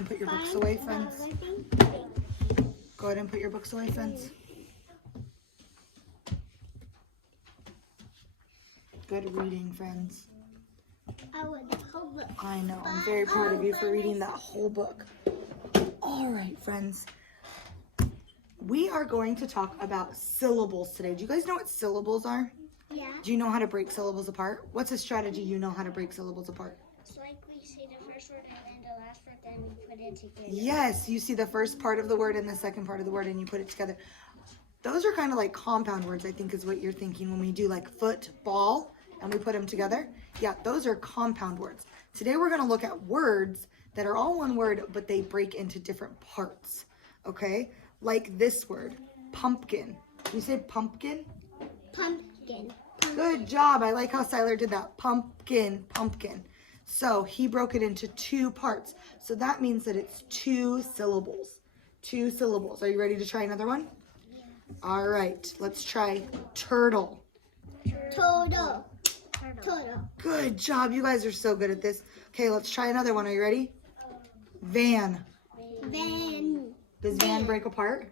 and put your books away, friends. Go ahead and put your books away, friends. Good reading, friends. I know. I'm very proud of you for reading that whole book. All right, friends. We are going to talk about syllables today. Do you guys know what syllables are? Yeah. Do you know how to break syllables apart? What's a strategy you know how to break syllables apart? It's like we say the first word and then the last word, then we put it together. Yes, you see the first part of the word and the second part of the word and you put it together. Those are kind of like compound words, I think is what you're thinking when we do like football and we put them together. Yeah, those are compound words. Today we're going to look at words that are all one word, but they break into different parts. Okay? Like this word, pumpkin. Can you say pumpkin? Pumpkin. Good job. I like how Siler did that. Pumpkin, pumpkin. So he broke it into two parts. So that means that it's two syllables. Two syllables. Are you ready to try another one? Yeah. All right. Let's try turtle. Turtle. Turtle. Good job. You guys are so good at this. Okay, let's try another one. Are you ready? Van. Van. Does van break apart?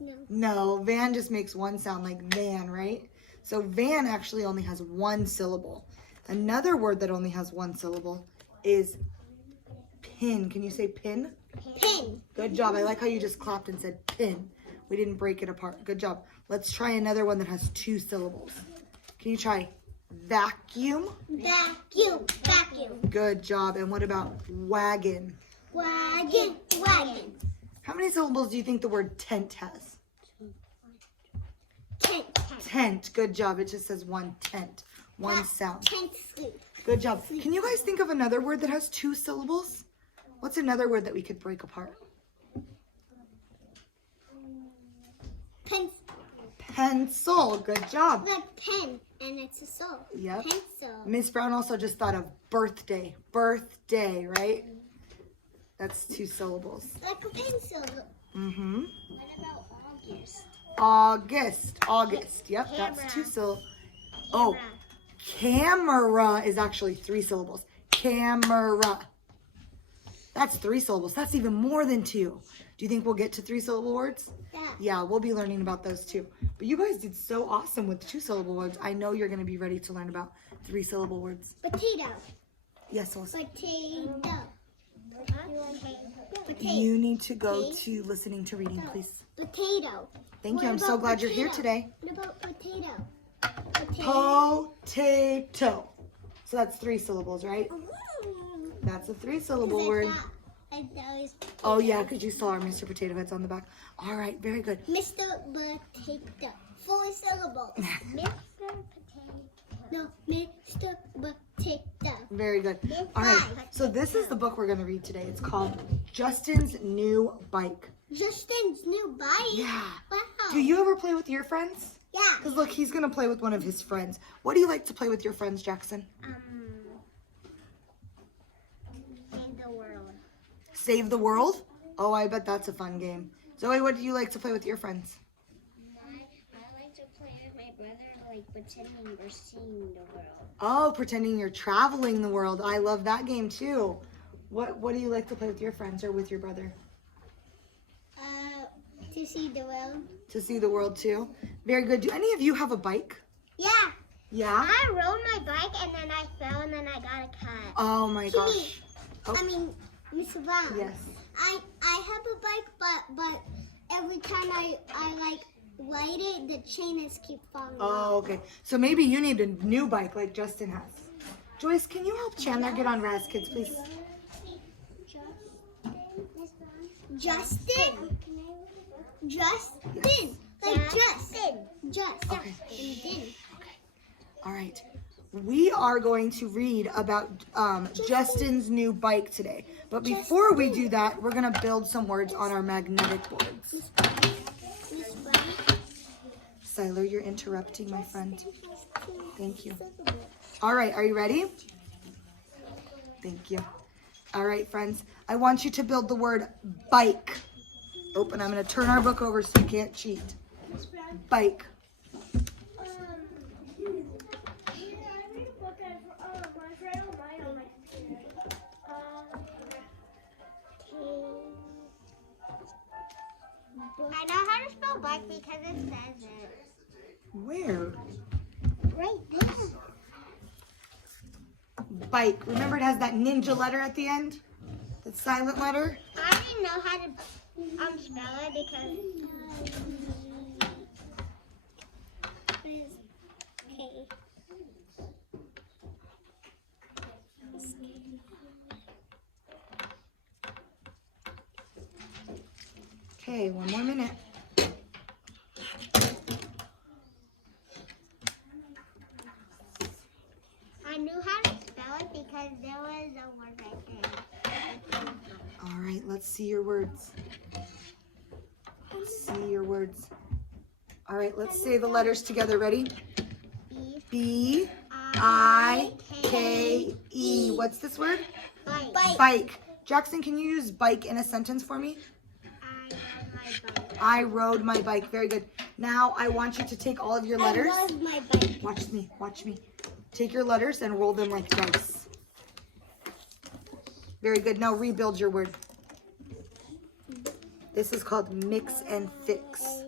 No. No, van just makes one sound like van, right? So van actually only has one syllable. Another word that only has one syllable is pin. Can you say pin? Pin. Good job. I like how you just clapped and said pin. We didn't break it apart. Good job. Let's try another one that has two syllables. Can you try vacuum? Vacuum. Vacuum. Good job. And what about wagon? Wagon. Wagon. How many syllables do you think the word tent has? Tent. Tent. Good job. It just says one tent. One sound. Tent sleep. Good job. Can you guys think of another word that has two syllables? What's another word that we could break apart? Pencil. Pencil. Good job. Like pen, and it's a soul. Yep. Pencil. Miss Brown also just thought of birthday. Birthday, right? That's two syllables. Like a pencil. Mm-hmm. What about August? August. August. Yep, Camera. that's two syllables. Oh, camera is actually three syllables. Camera. That's three syllables. That's even more than two. Do you think we'll get to three syllable words? Yeah. Yeah, we'll be learning about those too. But you guys did so awesome with two syllable words. I know you're going to be ready to learn about three syllable words. Potato. Yes, Alyssa. Potato. Potato. You need to go to listening to reading, please. Potato. Thank you. What I'm so about glad you're here potato? today. What about potato? Potato. So that's three syllables, right? Ooh. That's a three syllable Because word. I thought it was Oh yeah, because you saw our Mr. Potato Heads on the back. All right, very good. Mr. Potato. 4 syllables. Mr. Potato. No, Mr. Potato. Very good. All right, so this is the book we're going to read today. It's called Justin's New Bike. Justin's new bike. Yeah. Wow. Do you ever play with your friends? Yeah. Because look, he's going to play with one of his friends. What do you like to play with your friends, Jackson? In the world. Save the world? Oh, I bet that's a fun game. Zoe, what do you like to play with your friends? I like to play with my brother, like pretending we're seeing the world. Oh, pretending you're traveling the world. I love that game too. What do you like to play with your friends or with your brother? To see the world. To see the world too. Very good. Do any of you have a bike? Yeah. Yeah? I rode my bike and then I fell and then I got a cut. Oh my gosh. Oh. I mean, Miss Brown. Yes. I have a bike, but every time I like ride it, the chain is keep falling off. Oh, okay. So maybe you need a new bike like Justin has. Joyce, can you help Chandler get on Raz Kids, please? Justin? Justin. Like Justin. Just. Okay. Justin. All right. We are going to read about Justin's new bike today. But before we do that, we're going to build some words on our magnetic boards. Miss Brown. Siler, you're interrupting, my friend. Thank you. All right, are you ready? Thank you. All right, friends. I want you to build the word bike. Open. I'm going to turn our book over so you can't cheat. Bike. I know how to spell bike because it says it. Where? Right there. Bike. Remember it has that ninja letter at the end? That silent letter? I didn't know how to spell it because. Okay. Okay, one more minute. I knew how to spell it because there was a word right there. All right, let's see your words. Let's see your words. All right, let's say the letters together. Ready? B, I, K, E. What's this word? Bike. Bike. Jackson, can you use bike in a sentence for me? I rode my bike. Very good. Now I want you to take all of your letters. I rode my bike. Watch me. Watch me. Take your letters and roll them like dice. Very good. Now rebuild your word. This is called mix and fix.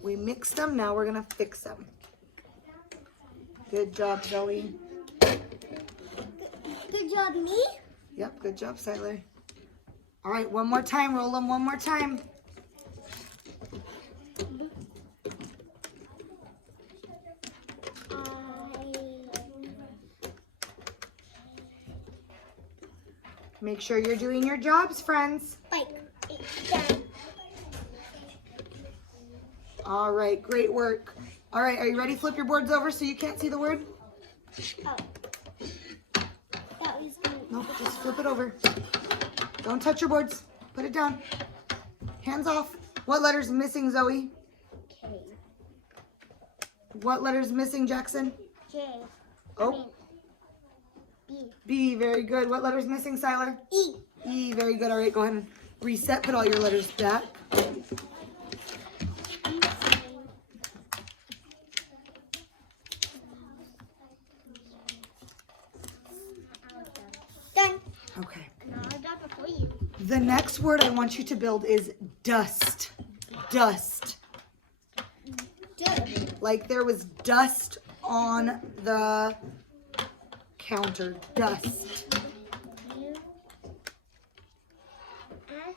We mixed them. Now we're going to fix them. Good job, Zoe. Good job, me. Yep, good job, Siler. All right, one more time. Roll them one more time. Make sure you're doing your jobs, friends. Bike. All right, great work. All right, are you ready? Flip your boards over so you can't see the word. Oh. That was good. Nope, just flip it over. Don't touch your boards. Put it down. Hands off. What letter's missing, Zoe? K. What letter's missing, Jackson? J. Oh, B. B, very good. What letter's missing, Siler? E. E, very good. All right, go ahead and reset. Put all your letters back. Done. Okay. No, I got before you. The next word I want you to build is dust. Dust. Done. Like there was dust on the counter. Dust. U. S.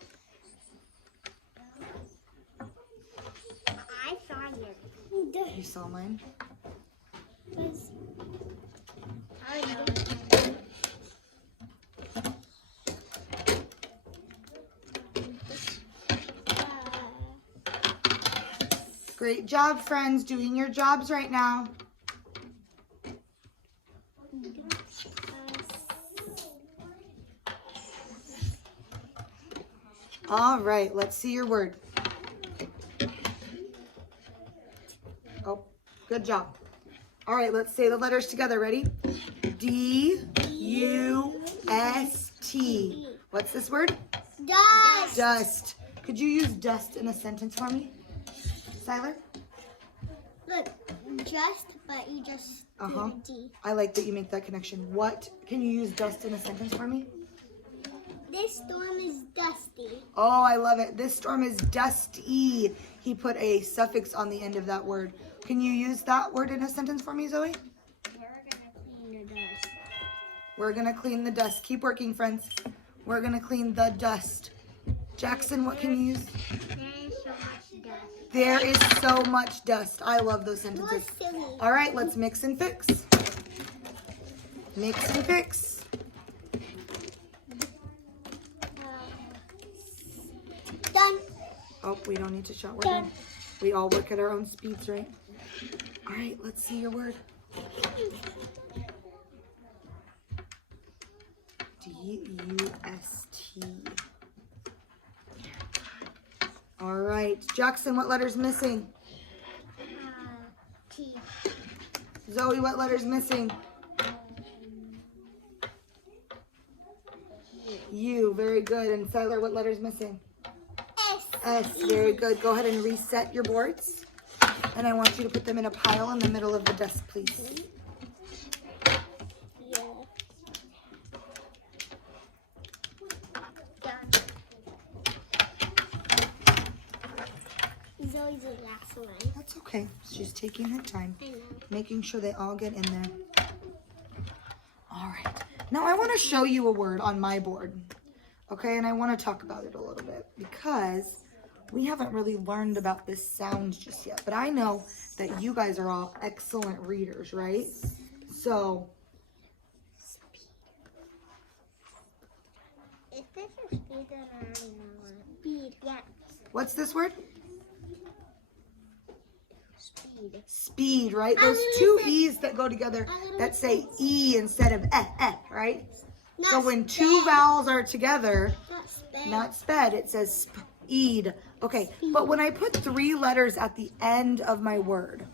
I saw it. You saw mine? I know. Great job, friends. Doing your jobs right now. All right, let's see your word. Oh, good job. All right, let's say the letters together. Ready? D-U-S-T. What's this word? Dust. Dust. Could you use dust in a sentence for me, Siler? Look, just, but you just Uh-huh. did a D. I like that you make that connection. What? Can you use dust in a sentence for me? This storm is dusty. Oh, I love it. This storm is dusty. He put a suffix on the end of that word. Can you use that word in a sentence for me, Zoe? We're gonna clean the dust. We're going to clean the dust. Keep working, friends. We're going to clean the dust. Jackson, what can you use? There is so much dust. There is so much dust. I love those You are sentences. silly. All right, let's mix and fix. Mix and fix. Done. Oh, we don't need to shout. We're Done. done. We all work at our own speeds, right? All right, let's see your word. D-U-S-T. All right, Jackson, what letter's missing? T. Zoe, what letter's missing? U, very good. And Siler, what letter's missing? S. S, very good. Go ahead and reset your boards. And I want you to put them in a pile in the middle of the desk, please. Yeah. Done. one. That's okay. She's taking her time, I know. making sure they all get in there. All right. Now I want to show you a word on my board. Okay, and I want to talk about it a little bit because we haven't really learned about this sound just yet. But I know that you guys are all excellent readers, right? So, If this is speed, then I already know it. Speed. Yeah. what's this word? Speed. Speed, right? Those two E's that go together that say E instead of right? So when two vowels are together, Not sped. not sped, it says speed. Okay, but when I put 3 letters at the end of my word,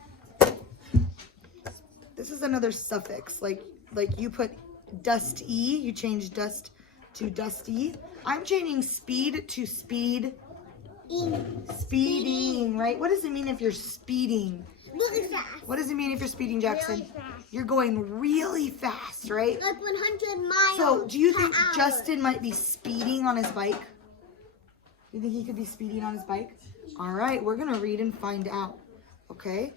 this is another suffix. Like you put dust E, you change dust to dusty. I'm changing speed to speed. Speeding, right? What does it mean if you're speeding? Really fast. What does it mean if you're speeding, Jackson? Really fast. You're going really fast, right? Like 100 miles. So, do you think per hour. Justin might be speeding on his bike? You think he could be speeding on his bike? All right, we're going to read and find out, okay?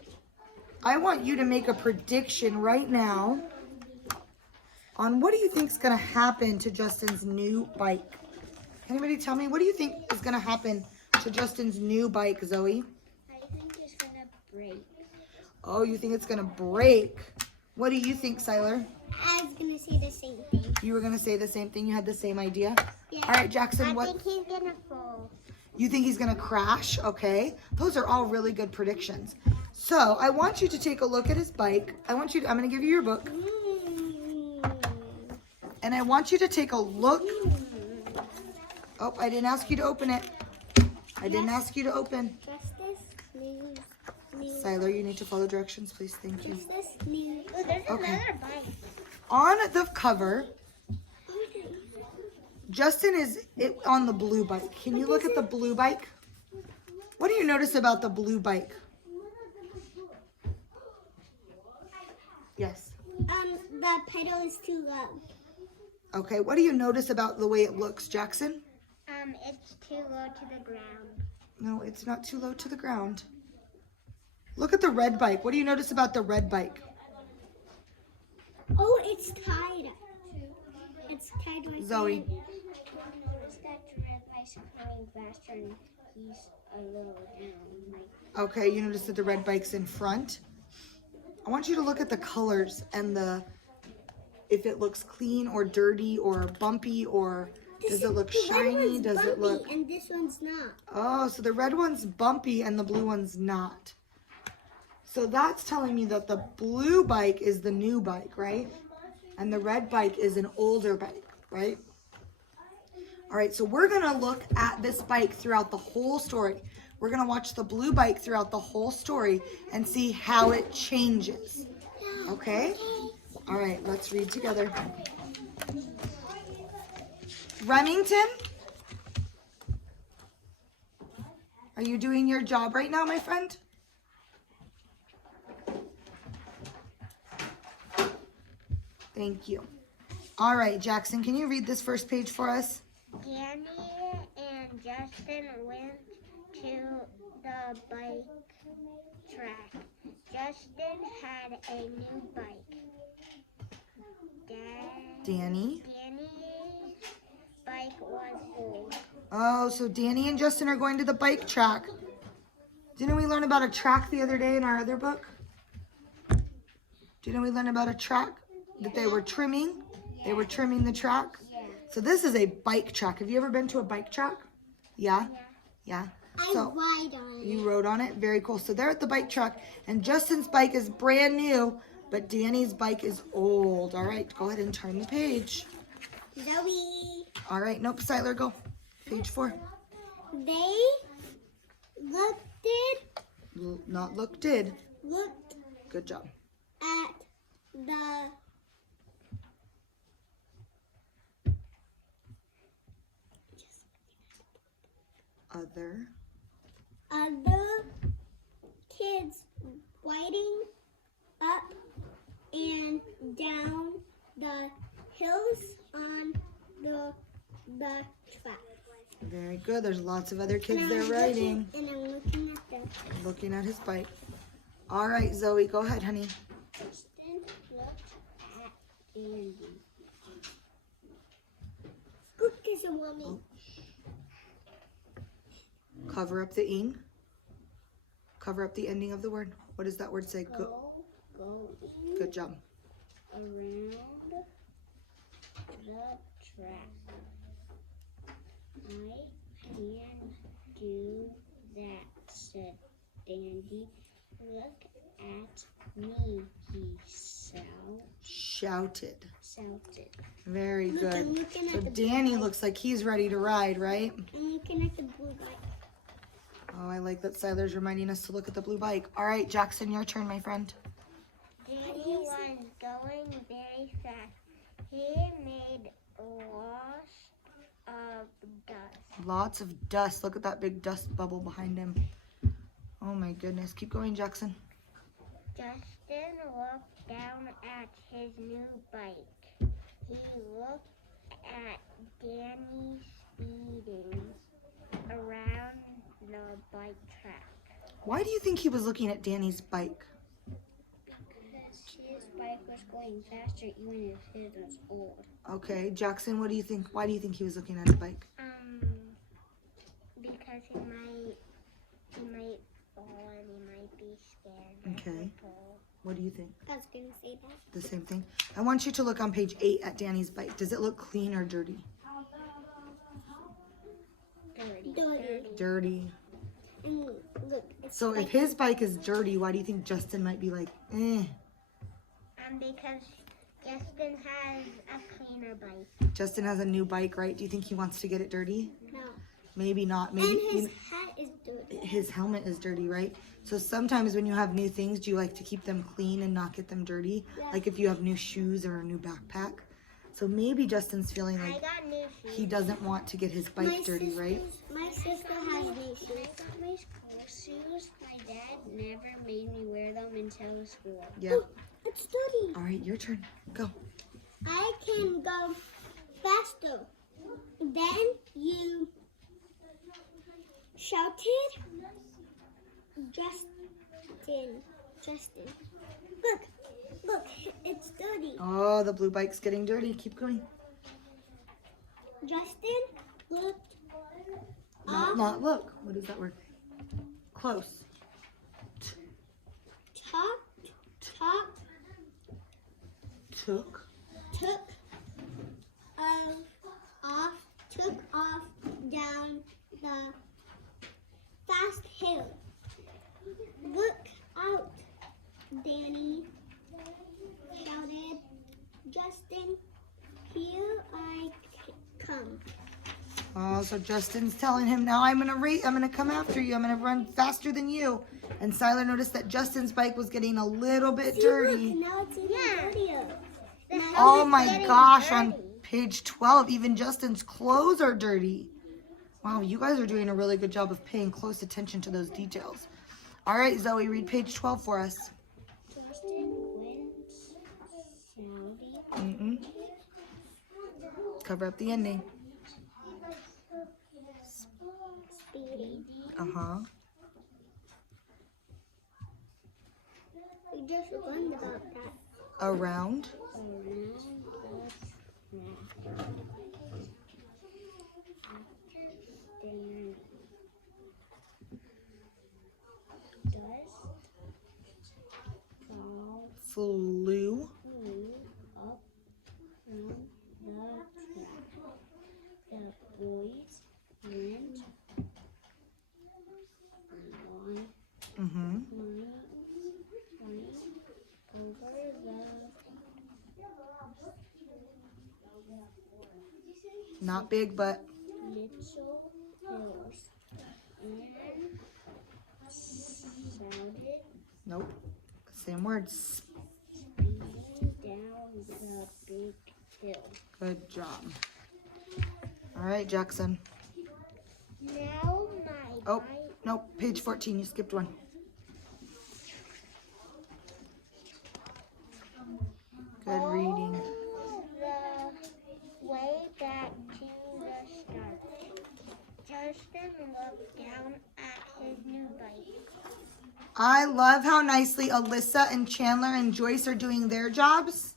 I want you to make a prediction right now on what do you think is going to happen to Justin's new bike. Anybody tell me, what do you think is going to happen to Justin's new bike, Zoe? I think it's going to break. Oh, you think it's going to break? What do you think, Siler? I was going to say the same thing. You were going to say the same thing? You had the same idea? Yeah. All right, Jackson, I what? think he's going to fall. You think he's gonna crash? Okay. Those are all really good predictions. So I want you to take a look at his bike. I'm gonna give you your book. And I want you to take a look. Oh, I didn't ask you to open it. I didn't ask you to open. Justice, news, news. Siler, you need to follow directions, please. Thank you. Justice, news. Oh, there's Okay. another bike. On the cover, Justin is on the blue bike. Can you look at the blue bike? What do you notice about the blue bike? Yes. The pedal is too low. Okay, what do you notice about the way it looks, Jackson? It's too low to the ground. No, it's not too low to the ground. Look at the red bike. What do you notice about the red bike? Oh, it's tied. It's tied right Zoe. there. I noticed that the red bike's going faster and he's a little down. Okay, you notice that the red bike's in front. I want you to look at the colors and if it looks clean or dirty or bumpy or does it look shiny? Does it look... And this one's not. Oh, so the red one's bumpy and the blue one's not. So that's telling me that the blue bike is the new bike, right? And the red bike is an older bike, right? All right, so we're gonna look at this bike throughout the whole story. We're gonna watch the blue bike throughout the whole story and see how it changes, okay? All right, let's read together. Remington, are you doing your job right now, my friend? Thank you. All right, Jackson, can you read this first page for us? Danny and Justin went to the bike track. Justin had a new bike. Danny's bike was old. Oh, so Danny and Justin are going to the bike track. Didn't we learn about a track the other day in our other book? Didn't we learn about a track that they were trimming? They were trimming the track. So this is a bike track. Have you ever been to a bike track? Yeah? Yeah. So I ride on it. you rode on it? Very cool. So they're at the bike track and Justin's bike is brand new, but Danny's bike is old. All right, go ahead and turn the page. Zoe. All right, nope, Siler, go. Page 4. They looked Good job. at the other kids riding up and down the hills on the track. Very good. There's lots of other kids And there I'm riding. looking at them. Looking at his bike. All right, Zoe, go ahead, honey. Justin looked at Andy. Look at mommy. Cover up the ing. Cover up the ending of the word. What does that word say? Go. Going Good job. around the track. I can do that, said Dandy. Look at me, he Shouted. shouted. Very Look, good. I'm looking So at the Danny blue looks like he's ready to ride, right? I'm looking at the blue bike. Oh, I like that Siler's reminding us to look at the blue bike. All right, Jackson, your turn, my friend. Danny was going very fast. He made lots of dust. Lots of dust. Look at that big dust bubble behind him. Oh my goodness. Keep going, Jackson. Justin looked down at his new bike. He looked at Danny speeding around the bike track. Why do you think he was looking at Danny's bike? Because his bike was going faster even if his was old. Okay, Jackson, what do you think? Why do you think he was looking at his bike? Because he might fall and he might be scared. Okay. What do you think? I was gonna say that. The same thing? I want you to look on page 8 at Danny's bike. Does it look clean or dirty? Dirty. Dirty. And look, it's So if his bike is dirty, why do you think Justin might be like, eh? because Justin has a cleaner bike. Justin has a new bike, right? Do you think he wants to get it dirty? No. Maybe not. Maybe And his hat is dirty. his helmet is dirty, right? So sometimes when you have new things, do you like to keep them clean and not get them dirty? Yeah. Like if you have new shoes or a new backpack. So maybe Justin's feeling I like got new shoes. he doesn't want to get his bike dirty, right? My sister has new shoes. I got my school shoes. My dad never made me wear them until school. Yeah. It's dirty. All right, your turn. Go. I can go faster. Then you shouted, Justin. Look, it's dirty. Oh, the blue bike's getting dirty. Keep going. Justin looked Not look. What is that word? Close. took off down the fast hill. Look out, Danny shouted. Justin, here I come. Oh, so Justin's telling him, now I'm gonna come after you. I'm gonna run faster than you. And Siler noticed that Justin's bike was getting a little bit dirty. Look, now it's even dirtier. Oh my gosh, on page 12, even Justin's clothes are dirty. Wow, you guys are doing a really good job of paying close attention to those details. All right, Zoe, read page 12 for us. Justin went shouting. Cover up the ending. Speedy. Uh-huh. We just learned about that. Around. Flew. Up from the track. The boys went Mm-hmm. Not big, but little hills and shouted, nope. Same words. speeding down the big hill. Good job. All right, Jackson. Now my Oh, bike. nope. Page 14. You skipped one. Good reading. The way back to the start. Justin looked down at his new bike. I love how nicely Alyssa and Chandler and Joyce are doing their jobs.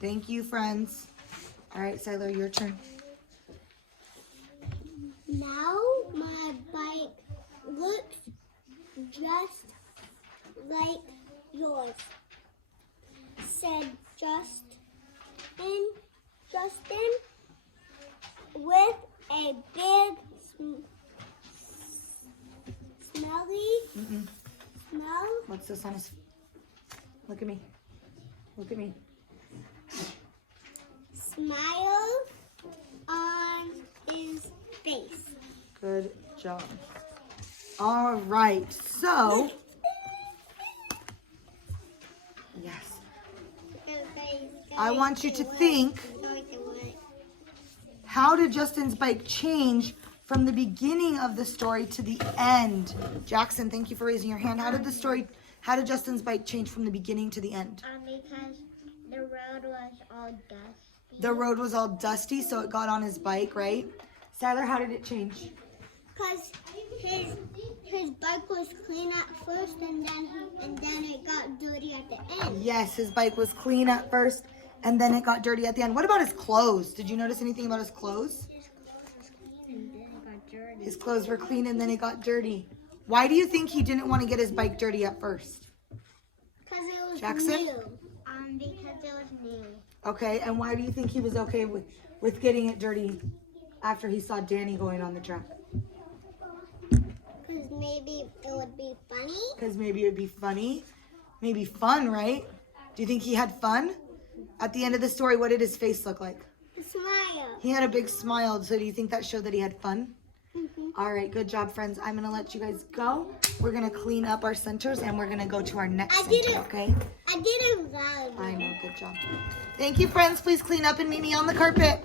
Thank you, friends. All right, Siler, your turn. Now my bike looks just like yours, said Justin with a big smelly smell. What's this on his? Look at me. Look at me. Smile on his face. Good job. All right, so yes, I want you to think, how did Justin's bike change from the beginning of the story to the end? Jackson, thank you for raising your hand. How did Justin's bike change from the beginning to the end? Because the road was all dusty. The road was all dusty, so it got on his bike, right? Siler, how did it change? Because his bike was clean at first, and then it got dirty at the end. Yes, his bike was clean at first, and then it got dirty at the end. What about his clothes? Did you notice anything about his clothes? His clothes were clean, and then it got dirty. Why do you think he didn't want to get his bike dirty at first? Because it was Jackson? new. Because it was new. Okay, and why do you think he was okay with getting it dirty after he saw Danny going on the track? Because maybe it would be funny. Because maybe it would be funny. Maybe fun, right? Do you think he had fun? At the end of the story, what did his face look like? A smile. He had a big smile, so do you think that showed that he had fun? Mm-hmm. All right, good job, friends. I'm going to let you guys go. We're going to clean up our centers, and we're going to go to our next center, okay? I didn't love it. I know, good job. Thank you, friends. Please clean up and meet me on the carpet.